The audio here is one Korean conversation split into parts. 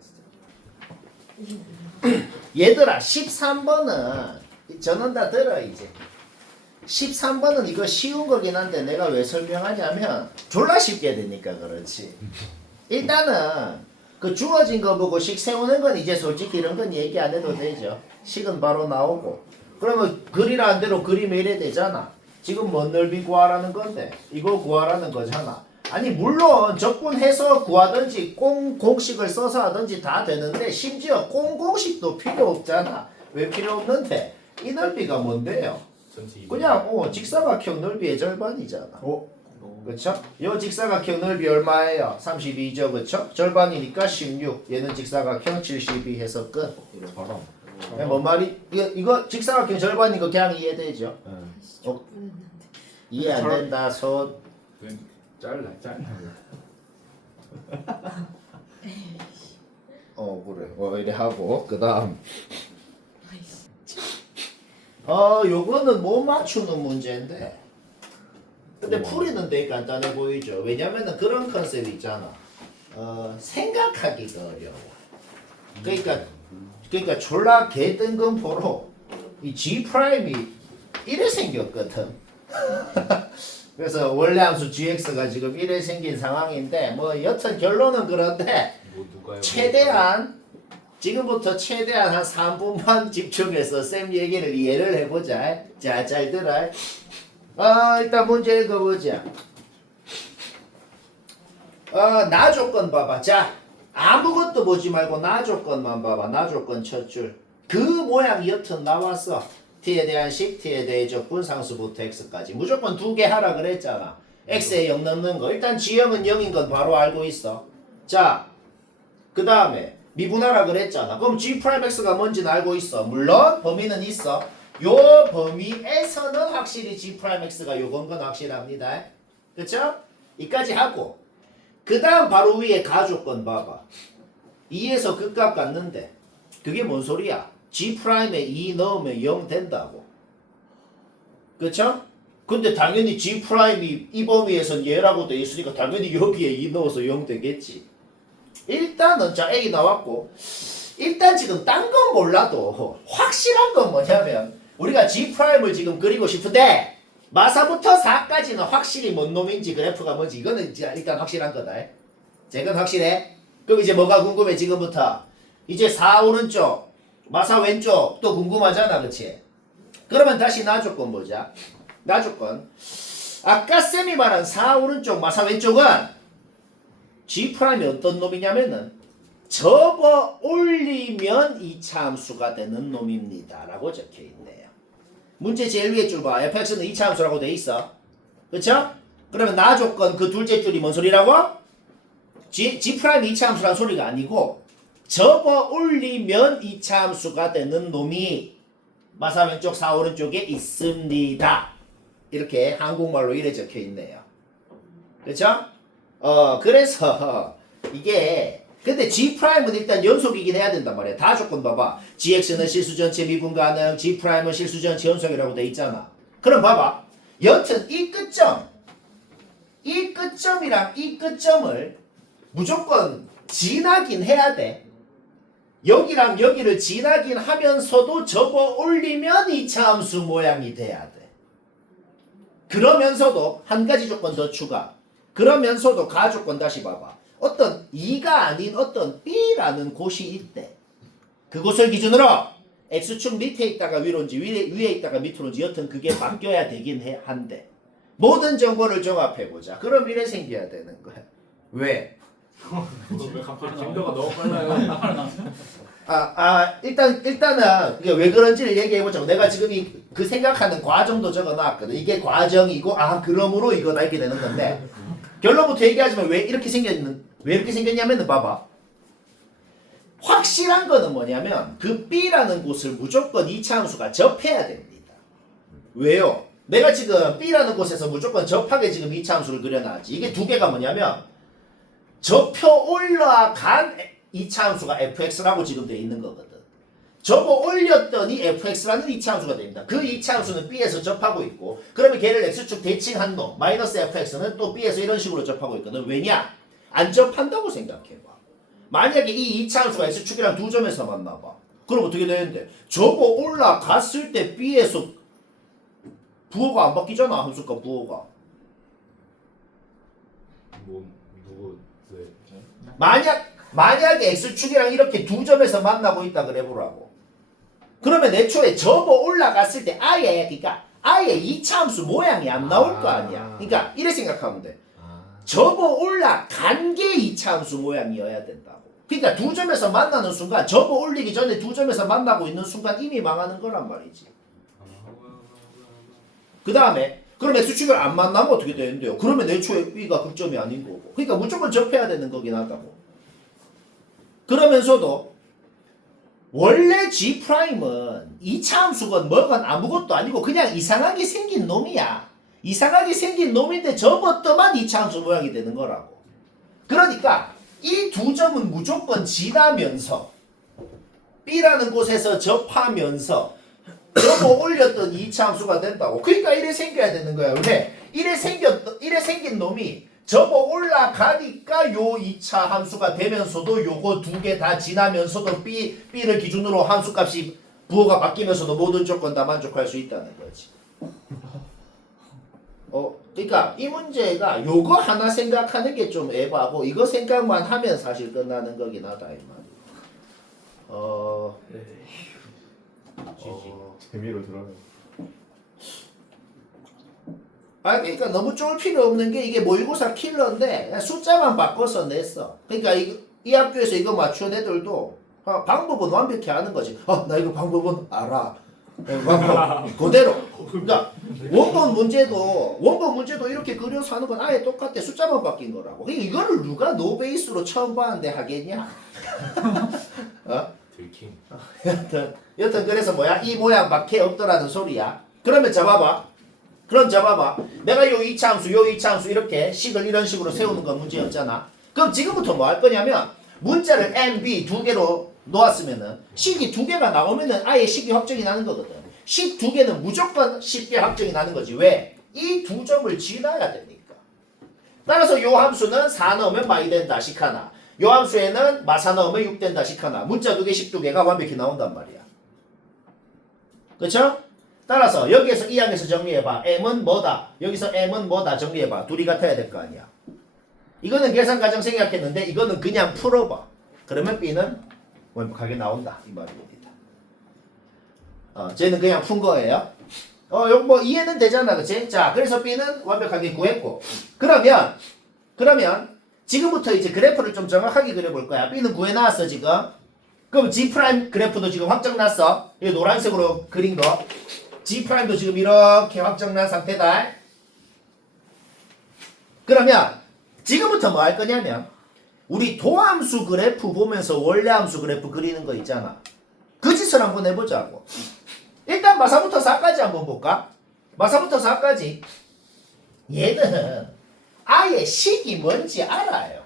진짜. 얘들아 13번은 저는 다 들어 이제. 13번은 이거 쉬운 거긴 한데 내가 왜 설명하냐면 졸라 쉽게 되니까 그렇지. 일단은 그 주어진 거 보고 식 세우는 건 이제 솔직히 이런 건 얘기 안 해도 되죠. 식은 바로 나오고. 그러면 그리라는 대로 그리면 이래 되잖아. 지금 뭔 넓이 구하라는 건데 이거 구하라는 거잖아. 아니 물론 적분해서 구하든지 공식을 써서 하든지 다 되는데 심지어 공식도 필요 없잖아. 왜 필요 없는데 이 넓이가 뭔데요? 그냥 직사각형 넓이의 절반이잖아. 그렇죠? 요 직사각형 넓이 얼마예요? 32죠, 그렇죠? 절반이니까 16. 얘는 직사각형 72 해서 끝. 바람. 뭔 말이? 이거 직사각형 절반인 거 그냥 이해되죠? 이해 안 된다, 손. 잘라. 그래. 이래 하고 그다음. 요거는 못 맞추는 문제인데. 근데 풀이는 되게 간단해 보이죠. 왜냐면은 그런 컨셉이 있잖아. 생각하기가 어려워. 그러니까 졸라 개뜬금포로 이 G 프라임이 이래 생겼거든. 그래서 원래 함수 gx가 지금 이래 생긴 상황인데 뭐 여튼 결론은 그런데 최대한 지금부터 최대한 한 3분만 집중해서 쌤 얘기를 이해를 해보자. 자, 잘 들어. 일단 문제 읽어보자. 나 조건 봐봐. 자, 아무것도 보지 말고 나 조건만 봐봐. 나 조건 첫 줄. 그 모양이 여튼 나왔어. t에 대한 식, t에 대해 적분, 상수부터 x까지. 무조건 2개 하라 그랬잖아. x에 0 넣는 거. 일단 g형은 0인 건 바로 알고 있어. 자, 그 다음에 미분하라 그랬잖아. 그럼 g'x가 뭔지는 알고 있어. 물론 범위는 있어. 요 범위에서는 확실히 g'x가 요건 건 확실합니다. 그쵸? 이까지 하고 그 다음 바로 위에 가조건 봐봐. 2에서 극값 갖는데 그게 뭔 소리야? g'에 2 넣으면 0 된다고. 그쵸? 근데 당연히 g'이 이 범위에선 얘라고 돼 있으니까 당연히 여기에 2 넣어서 0 되겠지. 일단은 자 A 나왔고 일단 지금 딴 건 몰라도 확실한 건 뭐냐면 우리가 G'을 지금 그리고 싶은데 마사부터 4까지는 확실히 뭔 놈인지 그래프가 뭔지 이거는 일단 확실한 거다. 쟤건 확실해? 그럼 이제 뭐가 궁금해 지금부터? 이제 4 오른쪽 마사 왼쪽 또 궁금하잖아, 그치? 그러면 다시 나 조건 보자. 나 조건 아까 쌤이 말한 4 오른쪽 마사 왼쪽은 G'이 어떤 놈이냐면은 접어 올리면 2차 함수가 되는 놈입니다 라고 적혀있네요. 문제 제일 위에 줄 봐. fx는 2차 함수라고 돼 있어. 그쵸? 그러면 나 조건 그 둘째 줄이 뭔 소리라고? G'이 2차 함수라는 소리가 아니고 접어 올리면 2차 함수가 되는 놈이 마사 왼쪽 4 오른쪽에 있습니다. 이렇게 한국말로 이래 적혀있네요. 그쵸? 그래서 이게 근데 G'은 일단 연속이긴 해야 된단 말이야. 다 조건 봐봐. GX는 실수 전체 미분 가능, G'은 실수 전체 연속이라고 돼 있잖아. 그럼 봐봐. 여튼 이 끝점이랑 이 끝점을 무조건 지나긴 해야 돼. 여기랑 여기를 지나긴 하면서도 접어 올리면 2차 함수 모양이 돼야 돼. 그러면서도 한 가지 조건 더 추가. 그러면서도 가조건 다시 봐봐. 어떤 2가 아닌 어떤 B라는 곳이 있대. 그곳을 기준으로 X축 밑에 있다가 위로인지 위에 있다가 밑으로인지 여튼 그게 바뀌어야 되긴 한데 모든 정보를 종합해보자. 그럼 이래 생겨야 되는 거야. 왜? 진도가 너무 빨라요. 일단은 이게 왜 그런지를 얘기해보자고. 내가 지금 그 생각하는 과정도 적어놨거든. 이게 과정이고 그러므로 이거다 이렇게 되는 건데 결론부터 얘기하지만 왜 이렇게 생겼냐면은 봐봐. 확실한 거는 뭐냐면 그 B라는 곳을 무조건 2차 함수가 접해야 됩니다. 왜요? 내가 지금 B라는 곳에서 무조건 접하게 지금 2차 함수를 그려놨지. 이게 두 개가 뭐냐면 접혀 올라간 2차 함수가 fx라고 지금 돼 있는 거거든. 접어 올렸더니 fx라는 2차 함수가 됩니다. 그 2차 함수는 B에서 접하고 있고 그러면 걔를 x축 대칭한 놈 마이너스 fx는 또 B에서 이런 식으로 접하고 있거든. 왜냐? 안 접한다고 생각해봐. 만약에 이 2차 함수가 x축이랑 두 점에서 만나봐. 그럼 어떻게 되는데? 저거 올라갔을 때 b에서 부호가 안 바뀌잖아. 함수값 부호가. 뭐 누구 네. 만약에 x축이랑 이렇게 두 점에서 만나고 있다 그래 보라고. 그러면 애초에 저거 올라갔을 때 아예 2차 함수 모양이 안 나올 거 아니야. 그러니까 이래 생각하면 돼. 접어 올라간 게 2차 함수 모양이어야 된다고. 그러니까 두 점에서 만나는 순간 접어 올리기 전에 두 점에서 만나고 있는 순간 이미 망하는 거란 말이지. 그 다음에 그럼 x축을 안 만나면 어떻게 되는데요? 그러면 애초에 b가 극점이 아닌 거고. 그러니까 무조건 접해야 되는 거긴 하다고. 그러면서도 원래 G'은 2차 함수건 뭐건 아무것도 아니고 그냥 이상하게 생긴 놈이야. 이상하게 생긴 놈인데 접었더만 2차 함수 모양이 되는 거라고. 그러니까 이 두 점은 무조건 지나면서 B라는 곳에서 접하면서 접어 올렸던 2차 함수가 된다고. 그러니까 이래 생겨야 되는 거야. 왜? 이래 생긴 놈이 접어 올라가니까 요 2차 함수가 되면서도 요거 두 개 다 지나면서도 B를 기준으로 함수값이 부호가 바뀌면서도 모든 조건 다 만족할 수 있다는 거지. 그러니까 이 문제가 요거 하나 생각하는 게 좀 에바고 이거 생각만 하면 사실 끝나는 거긴 하다 이 말. 재미로 들어요. 그러니까 너무 쫄 필요 없는 게 이게 모의고사 킬러인데 그냥 숫자만 바꿔서 냈어. 그러니까 이 학교에서 이거 맞춘 애들도 방법은 완벽히 아는 거지. 나 이거 방법은 알아. 방법 그대로. 그러니까 원본 문제도 이렇게 그려서 하는 건 아예 똑같아. 숫자만 바뀐 거라고. 그러니까 이거를 누가 노베이스로 처음 봤는데 하겠냐? 들킴. 여튼 그래서 뭐야? 이 모양밖에 없더라는 소리야. 그러면 잡아봐. 내가 요 2차 함수 이렇게 식을 이런 식으로 세우는 건 문제였잖아. 그럼 지금부터 뭐 할 거냐면 문자를 n, b 두 개로 놓았으면은 식이 두 개가 나오면은 아예 식이 확정이 나는 거거든. 식 두 개는 무조건 쉽게 확정이 나는 거지. 왜? 이 두 점을 지나야 되니까. 따라서 요 함수는 4 넣으면 마이 된다. 식 하나. 요 함수에는 마4 넣으면 6 된다. 식 하나. 문자 두 개, 식 두 개가 완벽히 나온단 말이야. 그쵸? 따라서 여기에서 이 항에서 정리해봐. m은 뭐다. 여기서 m은 뭐다. 정리해봐. 둘이 같아야 될 거 아니야. 이거는 계산 과정 생략했는데 이거는 그냥 풀어봐. 그러면 b는 완벽하게 나온다. 이 말입니다. 쟤는 그냥 푼 거예요. 요거 뭐 이해는 되잖아. 그치? 자, 그래서 b는 완벽하게 구했고. 그러면 지금부터 이제 그래프를 좀 정확하게 그려볼 거야. b는 구해놨어 지금. 그럼 G' 그래프도 지금 확정났어. 이 노란색으로 그린 거. G'도 지금 이렇게 확정난 상태다. 그러면 지금부터 뭐 할 거냐면 우리 도함수 그래프 보면서 원래 함수 그래프 그리는 거 있잖아. 그 짓을 한번 해보자고. 일단 마사부터 4까지 한번 볼까? 마사부터 4까지. 얘는 아예 식이 뭔지 알아요.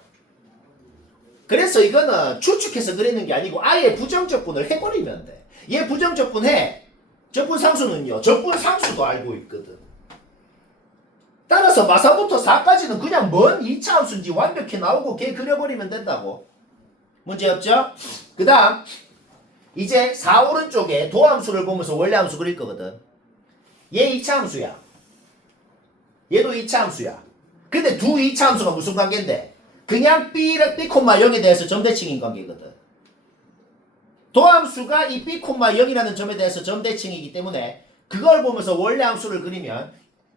그래서 이거는 추측해서 그리는 게 아니고 아예 부정적분을 해버리면 돼. 얘 부정적분 해. 적분상수는요. 적분상수도 알고 있거든. 따라서 마사부터 4까지는 그냥 뭔 2차 함수인지 완벽히 나오고 걔 그려버리면 된다고. 문제 없죠? 그 다음 이제 4 오른쪽에 도함수를 보면서 원래 함수 그릴 거거든. 얘 2차 함수야. 얘도 2차 함수야. 근데 두 2차 함수가 무슨 관계인데? 그냥 B,0에 대해서 점대칭인 관계거든. 도함수가 이 B,0이라는 점에 대해서 점대칭이기 때문에 그걸 보면서 원래 함수를 그리면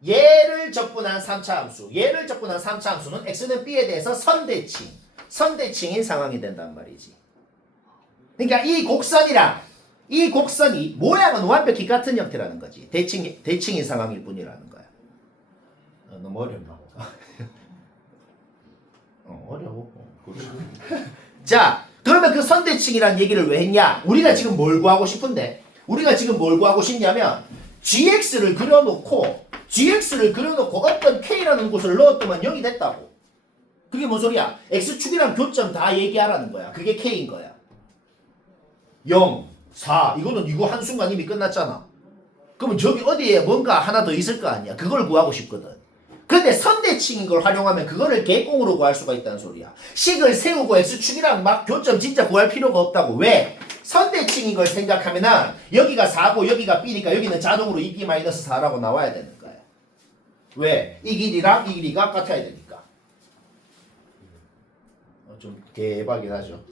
얘를 적분한 3차 함수, 얘를 적분한 3차 함수는 x는 b에 대해서 선대칭인 상황이 된단 말이지. 그러니까 이 곡선이 모양은 완벽히 같은 형태라는 거지. 대칭인 상황일 뿐이라는 거야. 너무 어렵나? 어려워. 자, 그러면 그 선대칭이라는 얘기를 왜 했냐? 우리가 지금 뭘 구하고 싶은데? 우리가 지금 뭘 구하고 싶냐면 gx를 그려놓고 어떤 k라는 곳을 넣었더만 0이 됐다고. 그게 뭔 소리야? x축이랑 교점 다 얘기하라는 거야. 그게 k인 거야. 0, 4 이거 한순간 이미 끝났잖아. 그러면 저기 어디에 뭔가 하나 더 있을 거 아니야. 그걸 구하고 싶거든. 근데 선대칭인 걸 활용하면 그거를 개공으로 구할 수가 있다는 소리야. 식을 세우고 x축이랑 막 교점 진짜 구할 필요가 없다고. 왜? 선대칭인 걸 생각하면은 여기가 4고 여기가 b니까 여기는 자동으로 2b-4라고 나와야 되는 거야. 왜? 이 길이랑 이 길이가 같아야 되니까. 좀 대박이긴 하죠.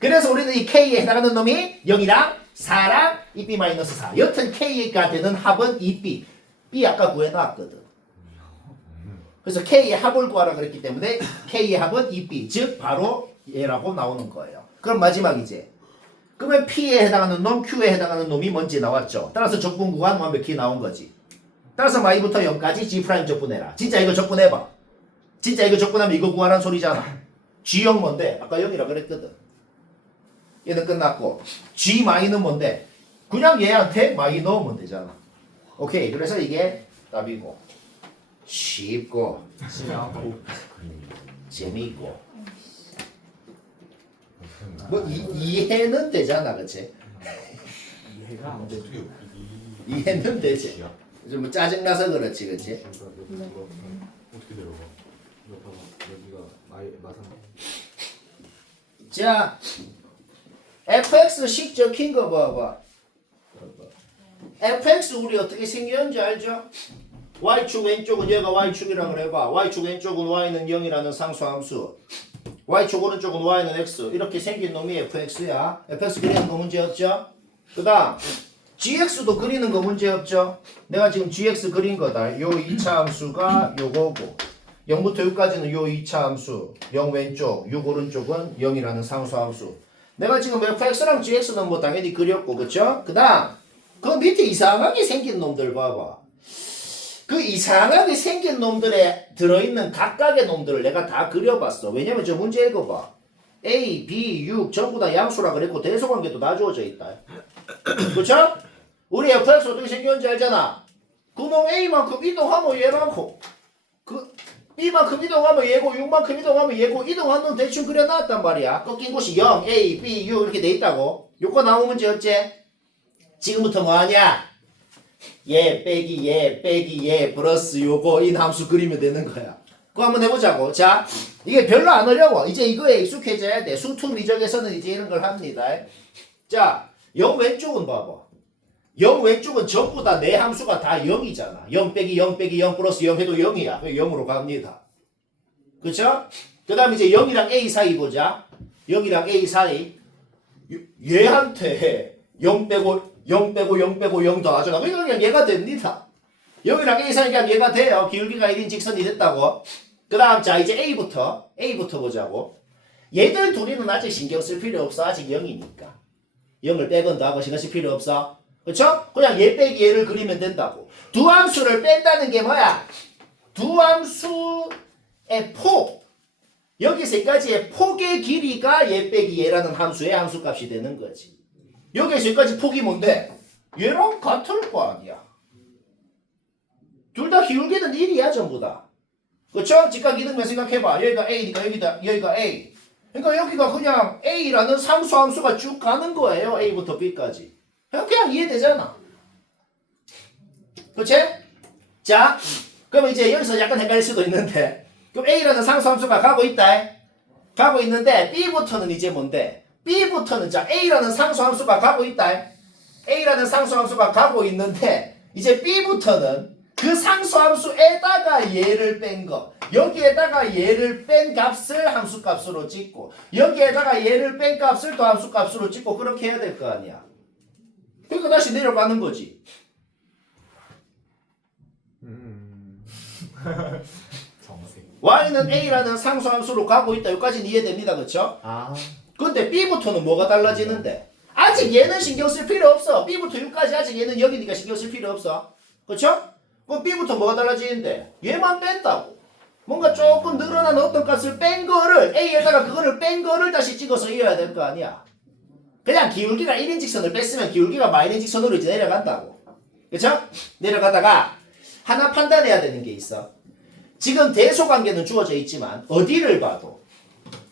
그래서 우리는 이 k에 해당하는 놈이 0이랑 4랑 2b-4. 여튼 k가 되는 합은 2b. b 아까 구해놨거든. 그래서 k의 합을 구하라 그랬기 때문에 k의 합은 2b. 즉 바로 얘라고 나오는 거예요. 그럼 마지막이지. 그러면 p에 해당하는 놈, q에 해당하는 놈이 뭔지 나왔죠. 따라서 적분 구간 완벽히 나온 거지. 따라서 y부터 0까지 g' 적분해라. 진짜 이거 적분해봐. 진짜 이거 적분하면 이거 구하라는 소리잖아. g0 뭔데? 아까 0이라 그랬거든. 얘는 끝났고 g는 뭔데? 그냥 얘한테 마이 넣으면 되잖아. 오케이. 그래서 이게 답이고 쉽고 재미있고 뭐 이해는 되잖아. 그치? 이해가 안 돼. 이해는 되지. 좀 짜증나서 그렇지. 그치? 어떻게 내려가? 여기가 마상. 자, fx식 적힌 거 봐봐. fx 우리 어떻게 생겼는지 알죠? y축 왼쪽은 얘가 y축이라고 그래봐. y축 왼쪽은 y는 0이라는 상수함수. y축 오른쪽은 y는 x. 이렇게 생긴 놈이 fx야. fx 그리는 거 문제 없죠? 그 다음 gx도 그리는 거 문제 없죠? 내가 지금 gx 그린 거다. 요 2차 함수가 요거고 0부터 6까지는 요 2차 함수 0 왼쪽 6 오른쪽은 0이라는 상수함수. 내가 지금 fx랑 gx는 뭐 당연히 그렸고 그쵸? 그 다음 그 밑에 이상하게 생긴 놈들 봐봐. 그 이상하게 생긴 놈들에 들어있는 각각의 놈들을 내가 다 그려봤어. 왜냐면 저 문제 읽어봐. A, B, 6 전부 다 양수라 그랬고 대소관계도 다 주어져 있다. 그쵸? 우리 fx 어떻게 생겼는지 알잖아. 그놈 A만큼 이동하면 얘만큼 그 B만큼 이동하면 얘고 6만큼 이동하면 얘고 이동한 놈 대충 그려놨단 말이야. 꺾인 곳이 0, A, B, 6 이렇게 돼 있다고. 요거 나오면 문제 없지? 지금부터 뭐하냐? 얘 빼기 얘 플러스 요거 이 함수 그리면 되는 거야. 그거 한번 해보자고. 자, 이게 별로 안 어려워. 이제 이거에 익숙해져야 돼. 수투 미적에서는 이제 이런 걸 합니다. 자, 0 왼쪽은 봐봐. 0 왼쪽은 전부 다 내 함수가 다 0이잖아. 0 빼기 0 빼기 0 플러스 0 해도 0이야. 0으로 갑니다. 그쵸? 그 다음 이제 0이랑 A 사이 보자. 0이랑 A 사이. 얘한테 0 빼고 0 더하잖아. 그러니까 그냥 얘가 됩니다. 0이랑 A 사이 그냥 얘가 돼요. 기울기가 1인 직선이 됐다고. 그 다음 자 이제 A부터 보자고. 얘들 둘이는 아직 신경 쓸 필요 없어. 아직 0이니까. 0을 빼건 더하고 신경 쓸 필요 없어. 그쵸? 그냥 얘 빼기 얘를 그리면 된다고. 두 함수를 뺀다는 게 뭐야? 두 함수의 폭. 여기서 여기까지의 폭의 길이가 얘 빼기 얘라는 함수의 함수값이 되는 거지. 여기서 여기까지 폭이 뭔데? 얘랑 같을 거 아니야. 둘 다 기울기는 1이야 전부 다. 그쵸? 직각 이등변 생각해봐. 여기가 A니까 여기가 A. 그러니까 여기가 그냥 A라는 상수 함수가 쭉 가는 거예요. A부터 B까지. 그냥 이해되잖아. 그치? 자, 그럼 이제 여기서 약간 헷갈릴 수도 있는데 그럼 A라는 상수함수가 가고 있다. 가고 있는데 B부터는 이제 뭔데? B부터는 자 A라는 상수함수가 가고 있다. A라는 상수함수가 가고 있는데 이제 B부터는 그 상수함수에다가 얘를 뺀 거. 여기에다가 얘를 뺀 값을 함수값으로 찍고 여기에다가 얘를 뺀 값을 또 함수값으로 찍고 그렇게 해야 될 거 아니야. 그러니까 다시 내려가는 거지. y는 a라는 상수함수로 가고 있다. 여기까지는 이해됩니다. 그쵸? 근데 b부터는 뭐가 달라지는데? 아직 얘는 신경 쓸 필요 없어. b부터 6까지 아직 얘는 여기니까 신경 쓸 필요 없어. 그쵸? 그럼 b부터 뭐가 달라지는데? 얘만 뺀다고. 뭔가 조금 늘어난 어떤 값을 뺀 거를 a에다가 그거를 뺀 거를 다시 찍어서 이어야 될 거 아니야. 그냥 기울기가 1인 직선을 뺐으면 기울기가 마이너스 직선으로 이제 내려간다고. 그쵸? 내려가다가 하나 판단해야 되는 게 있어. 지금 대소관계는 주어져 있지만 어디를 봐도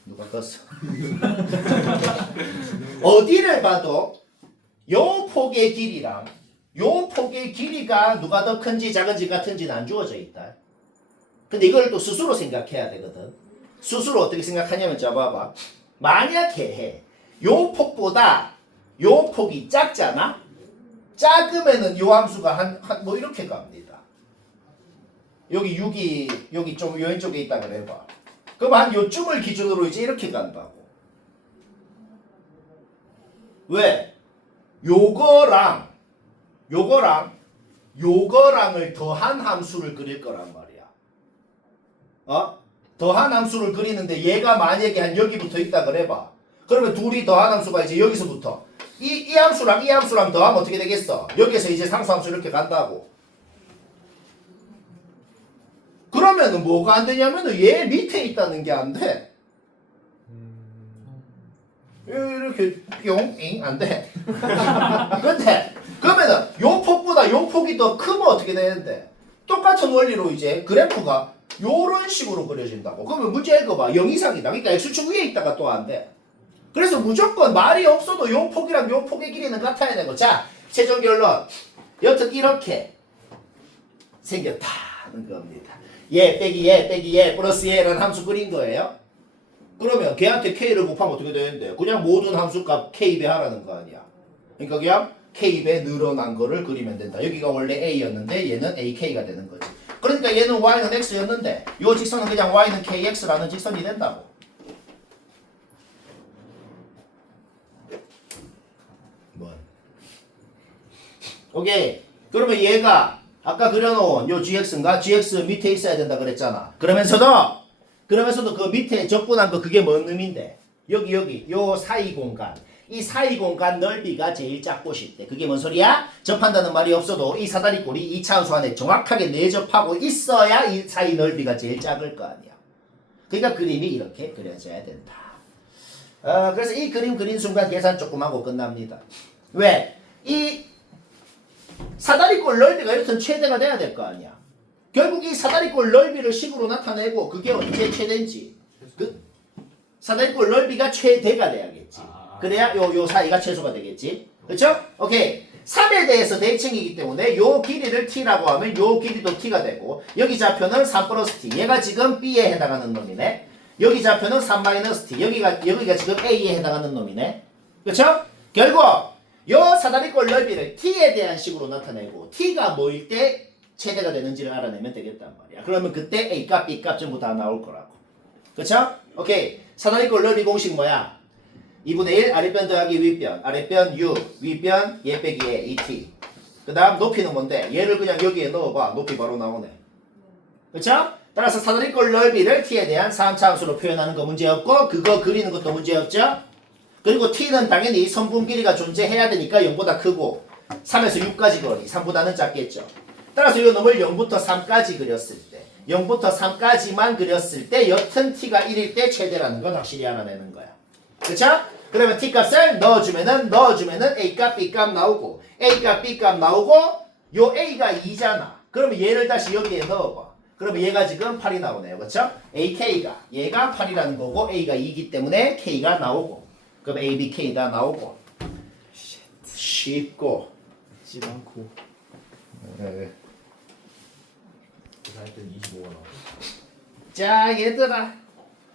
누가 껐어? 어디를 봐도 요 폭의 길이랑 요 폭의 길이가 누가 더 큰지 작은지 같은지는 안 주어져 있다. 근데 이걸 또 스스로 생각해야 되거든. 스스로 어떻게 생각하냐면 자 봐봐. 만약에 요 폭보다 요 폭이 작잖아? 작으면은 요 함수가 뭐 이렇게 갑니다. 여기 6이 여기 좀 왼쪽에 있다 그래봐. 그럼 한 요쯤을 기준으로 이제 이렇게 간다고. 왜? 요거랑을 더한 함수를 그릴 거란 말이야. 더한 함수를 그리는데 얘가 만약에 한 여기부터 있다 그래봐. 그러면 둘이 더한 함수가 이제 여기서부터 이 함수랑 이 함수랑 더하면 어떻게 되겠어? 여기에서 이제 상수함수 이렇게 간다고. 그러면은 뭐가 안 되냐면은 얘 밑에 있다는 게 안 돼. 이렇게 뿅잉 안 돼. 근데 그러면은 요 폭보다 요 폭이 더 크면 어떻게 되는데? 똑같은 원리로 이제 그래프가 요런 식으로 그려진다고. 그러면 문제 읽어봐. 0 이상이다. 그러니까 x축 위에 있다가 또 안 돼. 그래서 무조건 말이 없어도 요 폭이랑 요 폭의 길이는 같아야 되고. 자, 최종 결론. 여튼 이렇게 생겼다는 겁니다. 얘 빼기 얘 빼기 얘 플러스 얘라는 함수 그린 거예요. 그러면 걔한테 k를 곱하면 어떻게 되는데? 그냥 모든 함수값 k배 하라는 거 아니야. 그러니까 그냥 k배 늘어난 거를 그리면 된다. 여기가 원래 a였는데 얘는 ak가 되는 거지. 그러니까 얘는 y는 x였는데 이 직선은 그냥 y는 kx라는 직선이 된다고. 뭐? 오케이. 그러면 얘가 아까 그려놓은 요 gx인가? gx 밑에 있어야 된다 그랬잖아. 그러면서도 그 밑에 적분한 거 그게 뭔 의미인데? 여기 요 사이 공간. 이 사이 공간 넓이가 제일 작고 싶대. 그게 뭔 소리야? 접한다는 말이 없어도 이 사다리꼴이 2차 함수 안에 정확하게 내접하고 있어야 이 사이 넓이가 제일 작을 거 아니야. 그러니까 그림이 이렇게 그려져야 된다. 그래서 이 그림 그린 순간 계산 조금 하고 끝납니다. 왜? 이 사다리꼴 넓이가 이렇든 최대가 돼야 될 거 아니야. 결국 이 사다리꼴 넓이를 식으로 나타내고 그게 언제 최대인지 그 사다리꼴 넓이가 최대가 돼야겠지. 그래야 요 사이가 최소가 되겠지. 그렇죠? 오케이. 3에 대해서 대칭이기 때문에 요 길이를 t라고 하면 요 길이도 t가 되고 여기 좌표는 3 플러스 t. 얘가 지금 b에 해당하는 놈이네. 여기 좌표는 3 마이너스 t. 여기가 지금 a에 해당하는 놈이네. 그렇죠? 결국 요 사다리꼴 넓이를 t에 대한 식으로 나타내고 t가 뭐일 때 최대가 되는지를 알아내면 되겠단 말이야. 그러면 그때 A값, B값 전부 다 나올 거라고. 그쵸? 오케이. 사다리꼴 넓이 공식 뭐야? 2분의 1 아랫변 더하기 윗변. 아랫변 U, 윗변 얘 빼기 얘, 2T. 그 다음 높이는 뭔데? 얘를 그냥 여기에 넣어봐. 높이 바로 나오네. 그쵸? 따라서 사다리꼴 넓이를 T에 대한 3차 함수로 표현하는 거 문제없고 그거 그리는 것도 문제없죠? 그리고 T는 당연히 선분 길이가 존재해야 되니까 0보다 크고 3에서 6까지 거리, 3보다는 작겠죠. 따라서 이 놈을 0부터 3까지 그렸을 때 0부터 3까지만 그렸을 때 여튼 t가 1일 때 최대라는 건 확실히 알아내는 거야. 그쵸? 그러면 t값을 넣어주면은 a값 b값 나오고 a값 b값 나오고 요 a가 2잖아. 그러면 얘를 다시 여기에 넣어봐. 그러면 얘가 지금 8이 나오네요. 그쵸? ak가 얘가 8이라는 거고 a가 2이기 때문에 k가 나오고 그럼 a, b, k 다 나오고 쉽고 찌방코. 네. 계산할 때는 25가 나와. 자 얘들아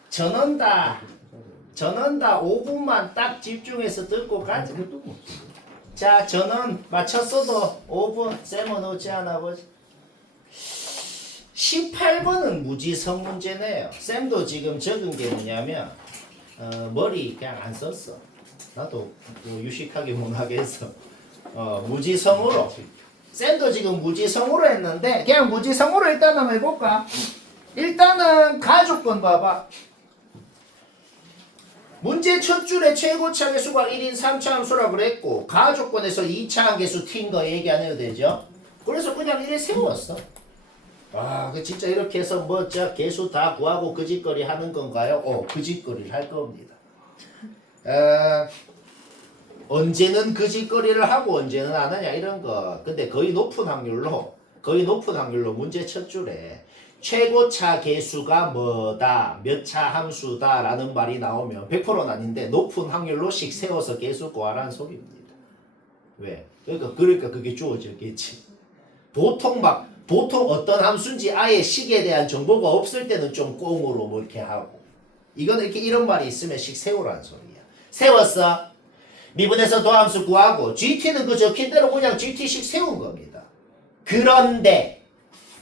전원다 5분만 딱 집중해서 듣고 가자. 자 전원 맞췄어도 5분 쌤은 오지 않아 보지. 18번은 무지성 문제네요. 쌤도 지금 적은 게 뭐냐면 머리 그냥 안 썼어. 나도 뭐 유식하게 못하게 해서 무지성으로 쌤도 지금 무지성으로 했는데 그냥 무지성으로 일단 한번 해볼까? 일단은 가족권 봐봐. 문제 첫 줄에 최고차 계수가 1인 3차 함수라고 그랬고 가족권에서 2차 계수 t인 거 얘기 안 해도 되죠? 그래서 그냥 이래 세웠어. 그 진짜 이렇게 해서 뭐 저 계수 다 구하고 그 짓거리 하는 건가요? 그 짓거리를 할 겁니다. 언제는 그 짓거리를 하고 언제는 안 하냐 이런 거. 근데 거의 높은 확률로 문제 첫 줄에 최고차 계수가 뭐다, 몇 차 함수다 라는 말이 나오면 100%는 아닌데 높은 확률로 씩 세워서 계수 구하라는 소리입니다. 왜? 그러니까 그게 주어졌겠지. 보통 어떤 함수인지 아예 식에 대한 정보가 없을 때는 좀 꽁으로 뭐 이렇게 하고 이거는 이렇게 이런 말이 있으면 식 세우라는 소리야. 세웠어. 미분에서 도함수 구하고 GT는 그 적힌 대로 그냥 GT식 세운 겁니다. 그런데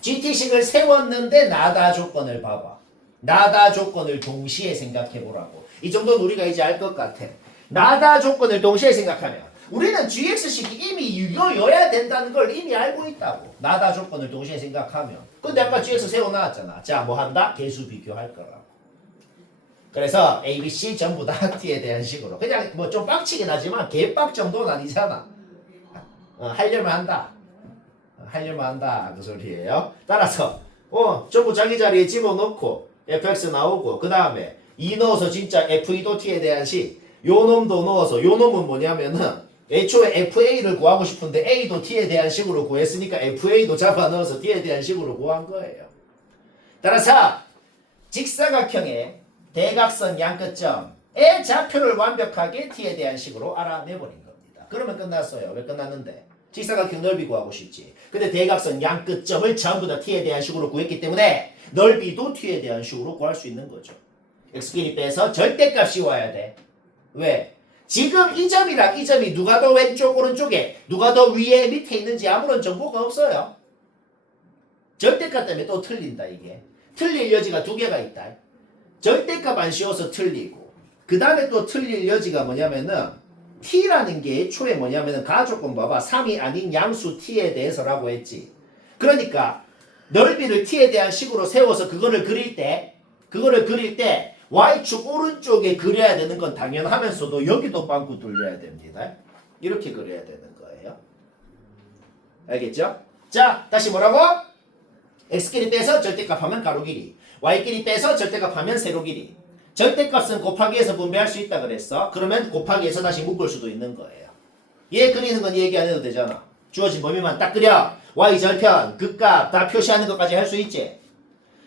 GT식을 세웠는데 나다 조건을 봐봐. 나다 조건을 동시에 생각해 보라고. 이 정도는 우리가 이제 알 것 같아. 나다 조건을 동시에 생각하면 우리는 GX식이 이미 이거여야 된다는 걸 이미 알고 있다고. 나다 조건을 동시에 생각하면. 근데 아까 GX 세워놨잖아. 자, 뭐 한다? 개수 비교할 거라고. 그래서 A, B, C 전부 다 T에 대한 식으로. 그냥 뭐 좀 빡치긴 하지만 개빡 정도는 아니잖아. 하려면 한다. 하려면 한다. 그 소리예요. 따라서 전부 자기 자리에 집어넣고 fx 나오고 그 다음에 2 넣어서 진짜 f2도 t에 대한 식. 요 놈도 넣어서 요 놈은 뭐냐면은 애초에 fa를 구하고 싶은데 a도 t에 대한 식으로 구했으니까 fa도 잡아 넣어서 t에 대한 식으로 구한 거예요. 따라서 직사각형의 대각선 양끝점의 좌표를 완벽하게 t에 대한 식으로 알아내버린 겁니다. 그러면 끝났어요. 왜 끝났는데? 직사각형 넓이 구하고 싶지. 근데 대각선 양끝점을 전부 다 t에 대한 식으로 구했기 때문에 넓이도 t에 대한 식으로 구할 수 있는 거죠. x끼리 빼서 절대값이 와야 돼. 왜? 지금 이 점이랑 이 점이 누가 더 왼쪽 오른쪽에 누가 더 위에 밑에 있는지 아무런 정보가 없어요. 절대값 때문에 또 틀린다 이게. 틀릴 여지가 두 개가 있다. 절대값 안 씌워서 틀리고 그 다음에 또 틀릴 여지가 뭐냐면은 t라는 게 애초에 뭐냐면은 가조건 봐봐. 3이 아닌 양수 t에 대해서라고 했지. 그러니까 넓이를 t에 대한 식으로 세워서 그거를 그릴 때 y축 오른쪽에 그려야 되는 건 당연하면서도 여기도 빵꾸 뚫려야 됩니다. 이렇게 그려야 되는 거예요. 알겠죠? 자, 다시 뭐라고? x끼리 빼서 절대값 하면 가로 길이, y끼리 빼서 절대값 하면 세로 길이. 절대값은 곱하기에서 분배할 수 있다 그랬어. 그러면 곱하기에서 다시 묶을 수도 있는 거예요. 얘 그리는 건 얘기 안 해도 되잖아. 주어진 범위만 딱 그려. y절편, 극값 다 표시하는 것까지 할 수 있지.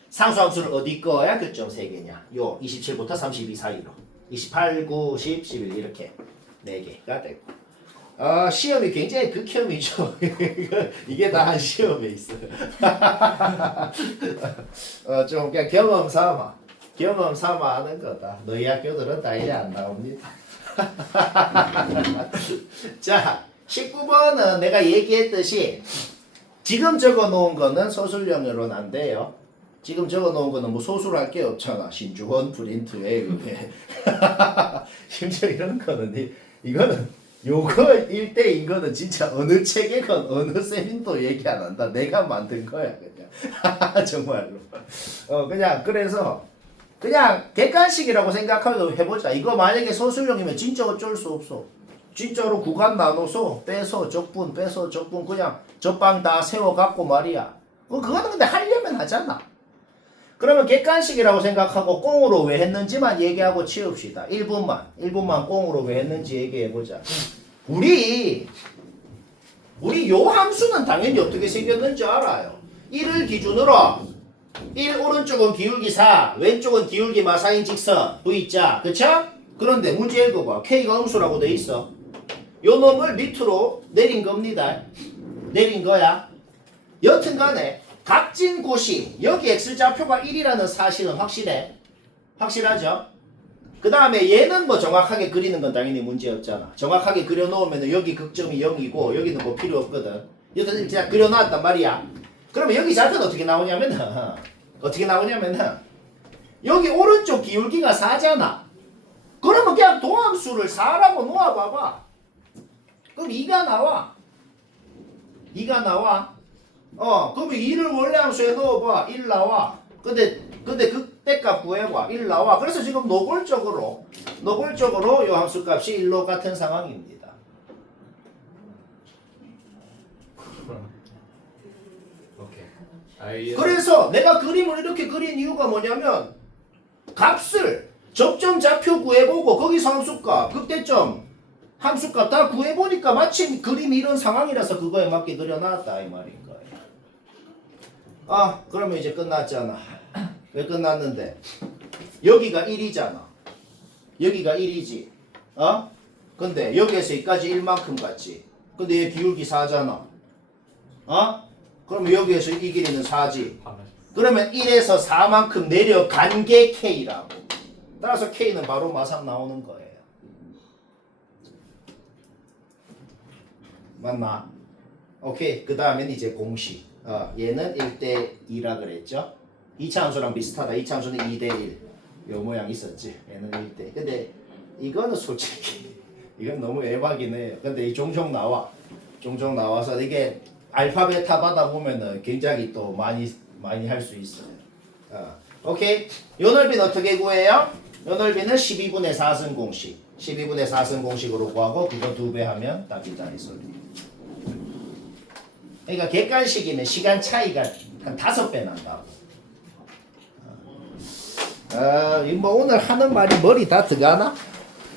상수함수를 어디 거야? 교점 3개냐. 요 27부터 32 사이로 28, 9, 10, 11 이렇게 4개가 되고. 시험이 굉장히 극혐이죠. 이게 다 한 시험에 있어요. 좀 그냥 경험 삼아 하는 거다. 너희 학교들은 다 이래 안 나옵니다. 자, 19번은 내가 얘기했듯이 지금 적어 놓은 거는 소술형으로는 안 돼요. 지금 적어 놓은 거는 뭐 소술할 게 없잖아. 신주원 프린트 웨이브. 심지어 이런 거는 이거는 요거 1대인 거는 진짜 어느 책이건 어느 쌤도 얘기 안 한다. 내가 만든 거야 그냥. 정말로. 그냥 그래서 그냥 객관식이라고 생각하고 해보자. 이거 만약에 소술형이면 진짜 어쩔 수 없어. 진짜로 구간 나눠서 빼서 적분 그냥 적방 다 세워갖고 말이야. 그거는 근데 하려면 하잖아. 그러면 객관식이라고 생각하고 꽁으로 왜 했는지만 얘기하고 치웁시다. 1분만 꽁으로 왜 했는지 얘기해보자. 우리 요 함수는 당연히 어떻게 생겼는지 알아요. 1을 기준으로 1 오른쪽은 기울기 4 왼쪽은 기울기 마사인 직선 V자 그쵸? 그런데 문제 읽어봐. K가 음수라고 돼 있어. 요 놈을 밑으로 내린 겁니다. 내린 거야. 여튼간에 각진 고시 여기 x좌표가 1이라는 사실은 확실해. 확실하죠? 그 다음에 얘는 뭐 정확하게 그리는 건 당연히 문제 없잖아. 정확하게 그려놓으면 여기 극점이 0이고 여기는 뭐 필요 없거든. 여튼 그냥 그려놨단 말이야. 그러면 여기 좌표는 어떻게 나오냐면은 여기 오른쪽 기울기가 4잖아. 그러면 그냥 도함수를 4라고 놓아봐봐. 그럼 2가 나와. 그러면 2를 원래 함수에 넣어봐. 1 나와. 근데 그때값 구해봐. 1 나와. 그래서 지금 노골적으로 요 함수 값이 1로 같은 상황입니다. 오케이. 그래서 내가 그림을 이렇게 그린 이유가 뭐냐면 값을 접점 좌표 구해보고 거기서 함수값, 극대점 함수값 다 구해보니까 마침 그림이 이런 상황이라서 그거에 맞게 그려놨다 이 말인 거예요. 그러면 이제 끝났잖아. 왜 끝났는데? 여기가 1이잖아. 여기가 1이지. 근데 여기에서 여기까지 1만큼 갔지. 근데 얘 비울기 4잖아. 어? 그럼 여기에서 이 길이는 4지. 그러면 1에서 4만큼 내려간 게 K라고. 따라서 K는 바로 마상 나오는 거예요. 맞나? 오케이. 그 다음엔 이제 공식. 얘는 1대2라 그랬죠? 이차함수랑 비슷하다. 이차함수는 2대1. 요 모양 있었지. 얘는 1대. 근데 이거는 솔직히 이건 너무 애박이긴 해요. 근데 이 종종 나와. 종종 나와서 이게 알파 베타 받아 보면은 굉장히 또 많이 할 수 있어요. 오케이. 요 넓이는 어떻게 구해요? 요 넓이는 12분의 4승 공식. 12분의 4승 공식으로 구하고 그거 2배 하면 딱 이 자리 소리. 그러니까 객관식이면 시간 차이가 한 5배 난다고. 뭐 오늘 하는 말이 머리 다 들어가나?